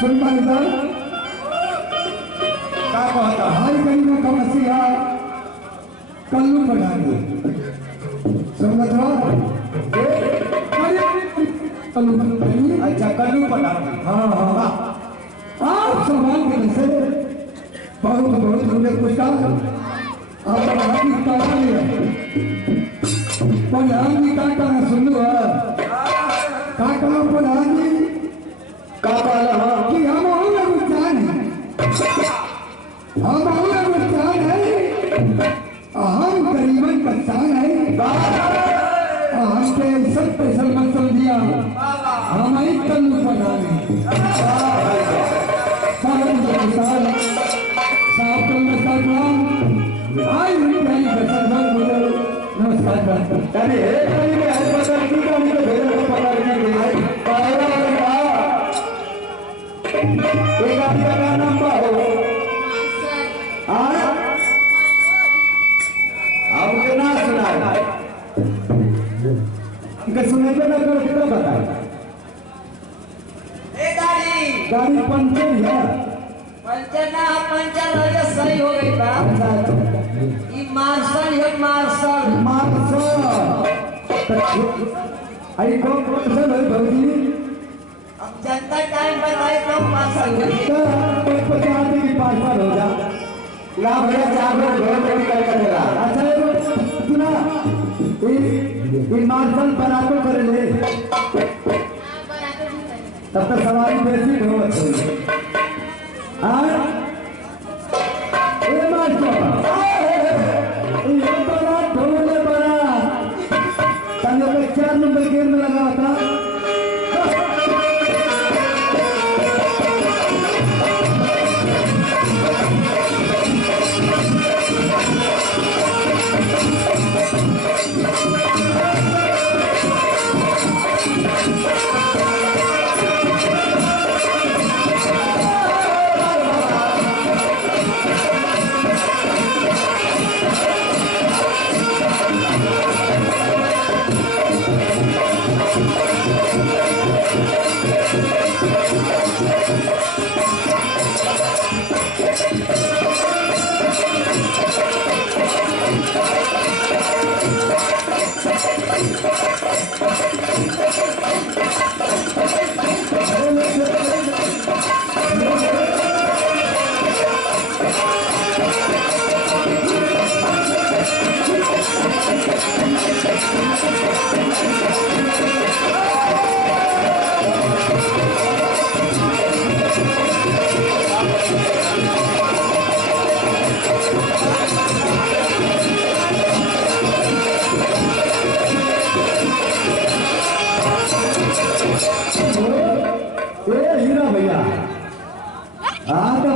सुन इधर का कहता हाई गरीबों का मसीहा कल्लू बनाएंगे समझो कल्लू बनाएंगे। अच्छा कल्लू पटा हाँ हाँ आप सवाल के से बहुत बहुत मुझे पूछा आप हाथी काटा लिया प्रधान जी काटा है सुन लो काटा प्रधान जी काटा कि हम उच्चान है हम उच्चान है हम गरीबन का शान है हमके सब पैसा मत समझिया हम ही कल्लू बनाने नमस्कार अरे एक आदमी का नाम हो आपके ना सुना सुने पे ना करो कितना बताए गाड़ी पंचर है पंचर ना पंचर हो गया सही हो गई बात ये मार्शल है मार्शल आई कौन से भाई भौजी अब जनता टाइम बताए तो मार्शल हो पचास की पास हो जा ला भैया चार घर में निकल कर देगा अच्छा सुना ये मार्शल बना तो कर ले तब तक सवारी बेसी हो ए मास्टर ये बड़ा ढोले बड़ा तने पे 4 नंबर गेर में लगा था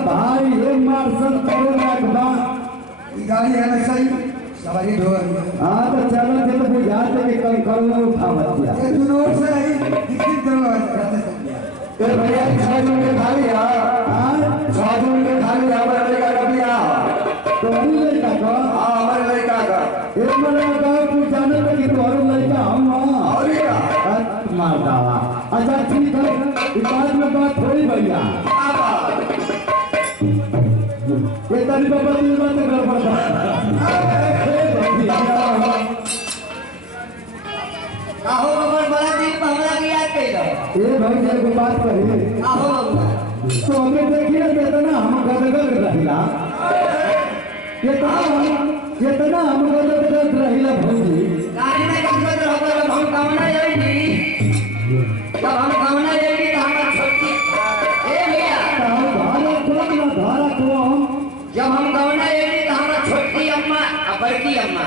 भाई ये मार्शल करो ना गाड़ी है ना सही सवारी ढो हाँ तो चलो जब तो बुझाते कि कल करो उठा मत दिया ये जुनून से ही दिखी चलो तो भैया छाजू में खा लिया हाँ छाजू में खा लिया हमारे लड़का का बिया तो हम लड़का का हाँ हमारे लड़का का एक महीना का तू जाने लगी तो और लड़का हम और क्या मार डाला अच्छा ठीक है इस बात में बात थोड़ी भैया ये तरी बाबा की बात कर पड़ता आहो बाबा बड़ा दिन पर हमरा की याद कइलो ये भाई जी को बात कही आहो बाबा तो हमें देखिए देता ना हम गदगद रहिला ये तना हम गदगद रहिला भौजी गाड़ी में गदगद रहत हम कामना जाई जब हम कामना जाई तो हमरा छोटी ए भैया धारा को जब हम गवना जाई तो हमरा छोटी अम्मा और बड़की अम्मा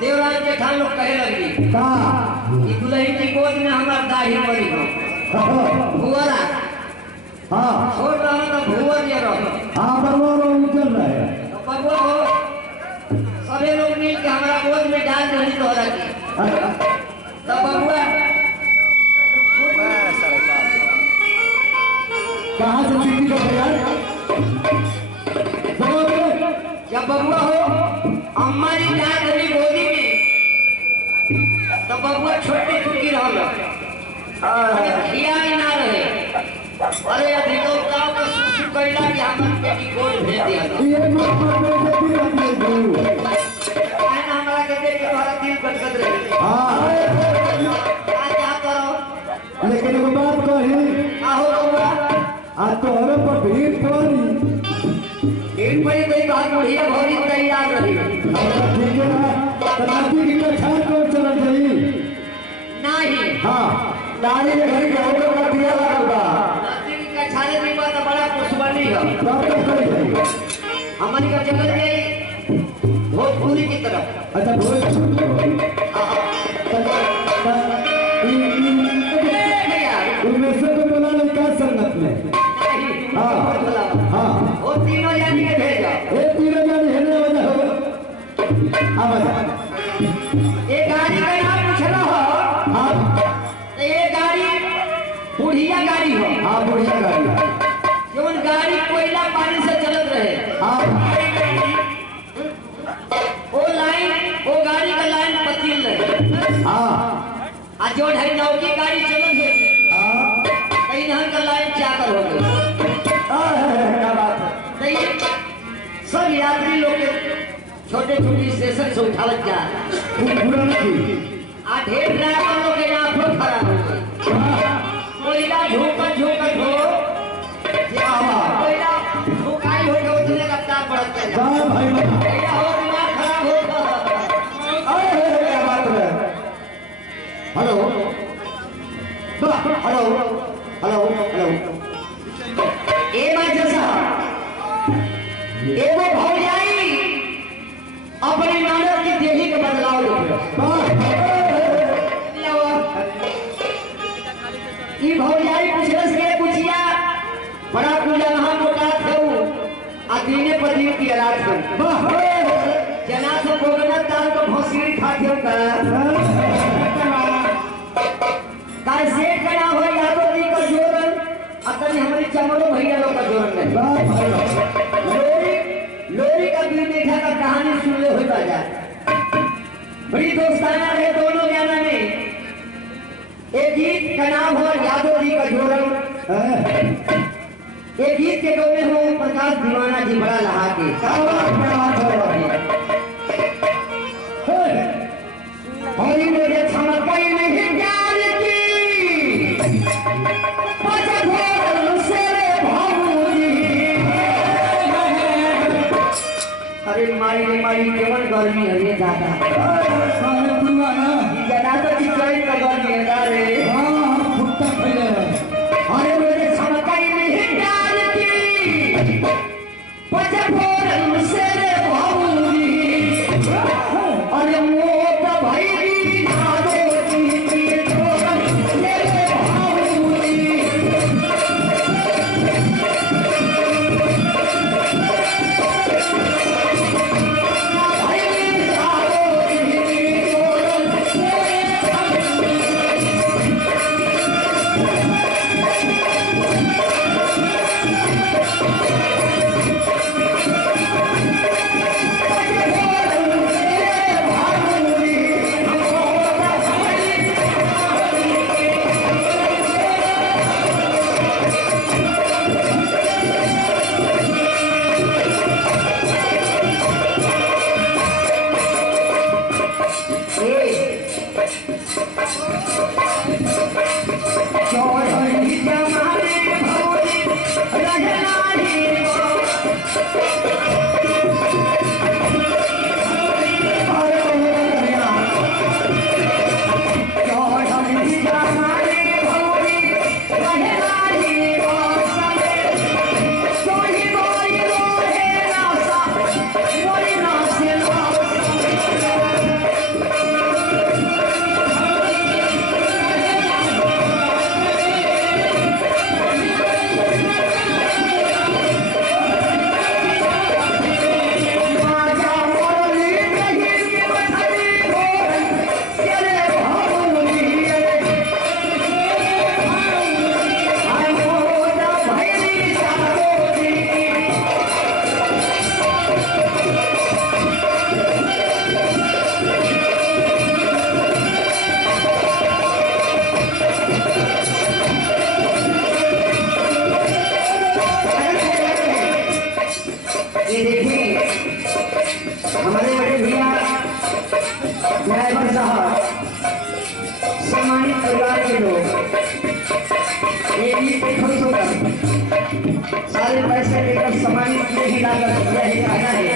देवराज जेठान लोग कहे लगी का ई दुल्हन की गोद में हमार दाढ़ी पड़ी हो भुवरा हां छोड़ रहा तो भुवर ये रहो हां बरवारो उजल रहे तो बबुआ हो सभी लोग मिल के हमारा गोद में डाल रही तो लगी तो बबुआ कहां से चिट्ठी को यार जब बबुआ हो अम्मा जी डाल रही गोदी में तो बबुआ छोटी चुकी रहो खिया भी ना रहे अरे हमारा के देख के हमारा दिल कटकट रहे क्या करो लेकिन एगो बात कही आहो बउआ आ तोहरे पर भीड़ पड़ी एक बड़ी कोई बात बुढ़िया भौरी तैयार रही ठीक है ना तनाती की कछार को चल गई नहीं हाँ नारी के घर के होटल का दिया लगा नाती की कछारे भी बात बड़ा पुष्पनी है सब तो कर गई हमारी का चल गई भोजपुरी की तरफ अच्छा बोल उनमें से तो बोला नहीं क्या संगत में हाँ हाँ वो तीनों जानी के भेजा ये तीनों जाने हिलने वाला हो अब ये गाड़ी का नाम पूछना हो हाँ तो ये गाड़ी बुढ़िया गाड़ी हो हाँ बढ़िया गाड़ी जो गाड़ी कोयला पानी से चलत रहे हाँ वो गाड़ी का लाइन पतील रहे हाँ आज जो ढाई नौकी गाड़ी चलत है कहीं नहर का लाइन चाकर हो गई क्या बात है तो ये सब यात्री लोग के छोटे छोटे स्टेशन से उठावत जा पूरा नहीं आ ढेर ड्राइवर लोग के आंखों खराब हो गई कोयला झोंकत हो कोयला झोंकाई हो गया उतने रफ्तार बढ़त चला वाह भाई वाह कोयला हो दिमाग खराब हो क्या बात है हेलो हेलो हेलो हेलो ए मास्टर साहब एगो भौजाई अपने नानक की देही के बदलाव देखे ई भौजाई पूछलस के पूछिया बड़ा पूजा नहा मोटा थेऊ आ दीने पर दिन की रात हो जना से गोगना ताल को भोसड़ी खा थेऊ का काय सेठ का नाम है यादव जी का जोरन अतनी हमारी चमड़ो भैया लोग का जोरन नहीं लोरी का दिल देखा का कहानी सुन ले हो जा बड़ी दोस्ताना रहे दोनों जाना में एक गीत का नाम है यादव जी का जोरन एक गीत के गौने हो प्रकाश दीवाना जी बड़ा लहा के और मुझे समझ पाई नहीं प्यार की अरे माई रे माई केवल गर्मी है ये ज्यादा जना तो चिचड़ी का गर्मी है रे अरे मुझे समझ पाई नहीं प्यार की पचफोर से रे भाऊजी अरे मोट भाई ये देखिए हमारे बड़े भैया ड्राइवर साहब, सम्मानित परिवार के लोग, ये भी खुश होकर सारे पैसे लेकर सम्मानित नहीं लाकर यही कहना है।